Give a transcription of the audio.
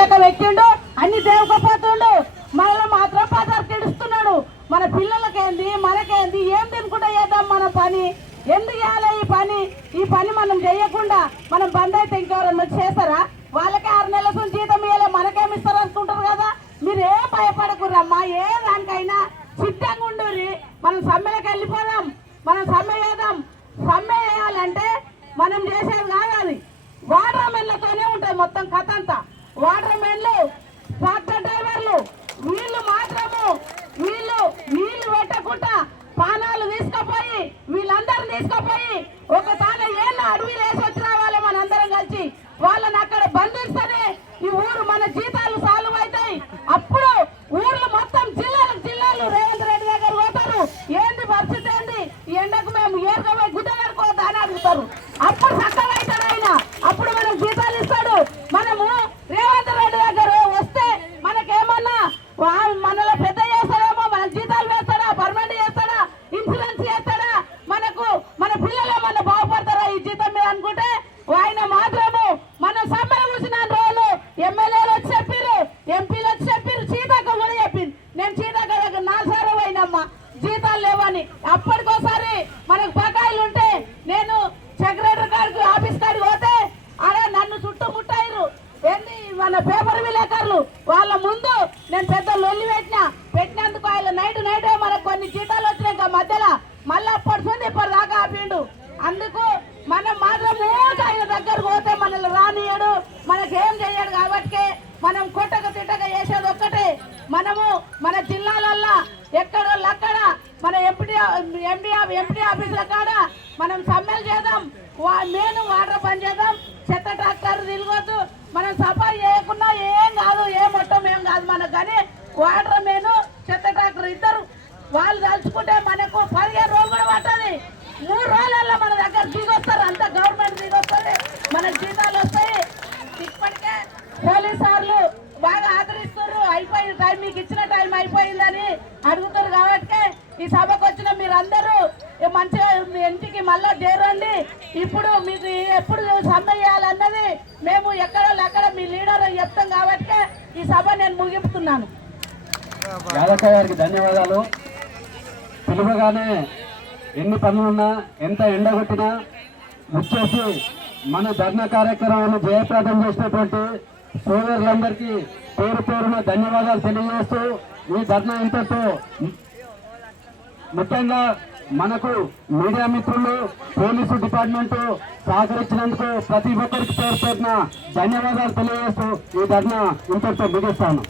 లెక్క పెట్టిండు, అన్ని దేవుకపోతుండు, మనలో మాత్రం పదార్థం ఇడుస్తున్నాడు. మన పిల్లలకేంది మనకేంది ఏం తినుకుంటా చేద్దాం మన పని? ఎందుకు చేయాలి ఈ పని మనం చేయకుండా మనం బంద్ అయితే ఇంకెవరన్నా చేస్తారా? వాళ్ళకే 6 నెలల జీతం ఇవ్వలే, మనకేమి ఇస్తారు అనుకుంటారు కదా. మీరు ఏం భయపడకుర్రమ్మా, ఏ దానికైనా సిద్ధంగా ఉండుర్రి. మనం సమ్మెలకు వెళ్ళిపోదాం, మనం సమ్మె చేద్దాం. సమ్మె చేయాలంటే మనం చేసేది కాదు, అది వాటర్ మెన్లతోనే ఉంటుంది మొత్తం కథ అంతా. వాటర్ మెన్లు, ట్రాక్టర్ డ్రైవర్లు, వీళ్ళు మాత్రము వీళ్ళు నీళ్లు పెట్టకుండా పానాలు తీసుకుపోయి వీళ్ళందరూ తీసుకుపోయి ఒక తాన ఏళ్ళ అడవిలు వేసి వచ్చి రావాలి మనందరం కలిసి. వాళ్ళని అక్కడ బంధిస్తేనే ఈ ఊరు మన జీతాలు సాల్వ్ అవుతాయి. అప్పుడు ఊర్లు మొత్తం జిల్లాలు రేవంత్ రెడ్డి దగ్గర పోతారు. ఏంది పరిస్థితి ఏంది, ఈ ఎండకు మేము ఏరుకపోయి గుడ్డ కడుకోవద్దా అని అడుగుతారు. అప్పుడు చక్కగా అవుతాడు ఆయన, అప్పుడు మనం జీతాలు ఇస్తాడు. మనము రేవంత్ రెడ్డి దగ్గర వస్తే మనకేమన్నా మనలో పెద్ద చేస్తాడేమో, మన జీతాలు వేస్తాడా, పర్మనెంట్ చేస్తాడా, ఇన్సూరెన్స్ చేస్తాడా, మనకు మన పిల్లలు ఏమన్నా బాగుపడతారా ఈ జీతం మీద అనుకుంటే ఆయన మాత్రము మనం సమ్మె కూర్చున్న రోజులు ఎమ్మెల్యేలు వచ్చి చెప్పారు, ఎంపీలు వచ్చి చెప్పారు, సీతక్క కూడా చెప్పింది. నేను సీతక్క దగ్గర 4 సార్లు పోయినమ్మా జీతాలు లేవని. అప్పటికోసారి మనకు బకాయిలు ఉంటే నేను సెక్రటరీ గారికి ఆఫీస్ కాడికి పోతే ఆడ నన్ను చుట్టుముట్టారు. ఏంది మన పేపర్ విలేకరులు వాళ్ళ ముందు నేను పెద్ద లొల్లి పెట్టినందుకు ఆయన నైట్ మనకు కొన్ని జీతాలు వచ్చినాక మధ్యలో మళ్ళీ అప్పటి ఇప్పటిదాకా ఆపిండు. అందుకు మనం మాత్రం ఆయన దగ్గరకు పోతే మనల్ని రానియడు, మనకేం చేయడు. కాబట్టి మనం కొట్టక తిట్టక చేసేది ఒక్కటే, మనము మన జిల్లాలల్లా ఎక్కడోళ్ళక్కడ మన ఎంపీ ఆఫీసుల కాడ మనం సమ్మెలు చేద్దాం, మెయిన్ వాటర్ పని చేద్దాం. చెత్త ట్రాక్టర్ తిరగొద్దు, మనం సఫాయి చేయకున్నా ఏం కాదు, ఏ మొత్తం ఏం కాదు మనకు. కానీ వాటర్ మెయిన్ చెత్త ట్రాక్టర్ ఇద్దరు వాళ్ళు తలుచుకుంటే మనకు 15 రోజులు కూడా పట్టది. 3 రోజులలో మన దగ్గర దిగొస్తారు, అంత గవర్నమెంట్ దిగొస్తుంది, మనకు జీతాలు వస్తాయి. ఇప్పటికే పోలీసు వాళ్ళు బాగా ఆదరిస్తారు. అయిపోయిన టైం, మీకు ఇచ్చిన టైం అయిపోయిందని అడుగుతారు. కాబట్టి ఈ సభకు వచ్చిన మీరందరూ మంచిగా మీ ఇంటికి మళ్ళా చేరండి. ఇప్పుడు మీకు ఎప్పుడు సమ్మె చేయాలన్నది మేము ఎక్కడ మీ లీడర్ చెప్తాం. కాబట్టి ఈ సభ నేను ముగిస్తున్నాను. యాదక్క గారికి ధన్యవాదాలు. పిలువగానే ఎన్ని పనులున్నా ఎంత ఎండగొట్టినా వచ్చేసి మన ధర్నా కార్యక్రమాన్ని జయప్రదం చేసినటువంటి సోదరులందరికీ పేరున ధన్యవాదాలు తెలియజేస్తూ ఈ ధర్నా ఇంతతో ముఖ్యంగా మనకు మీడియా మిత్రులు, పోలీసు డిపార్ట్మెంటు సహకరించినందుకు ప్రతి ఒక్కరికి పేరున ధన్యవాదాలు తెలియజేస్తూ ఈ ధర్నా ఇంతతో ముగిస్తాను.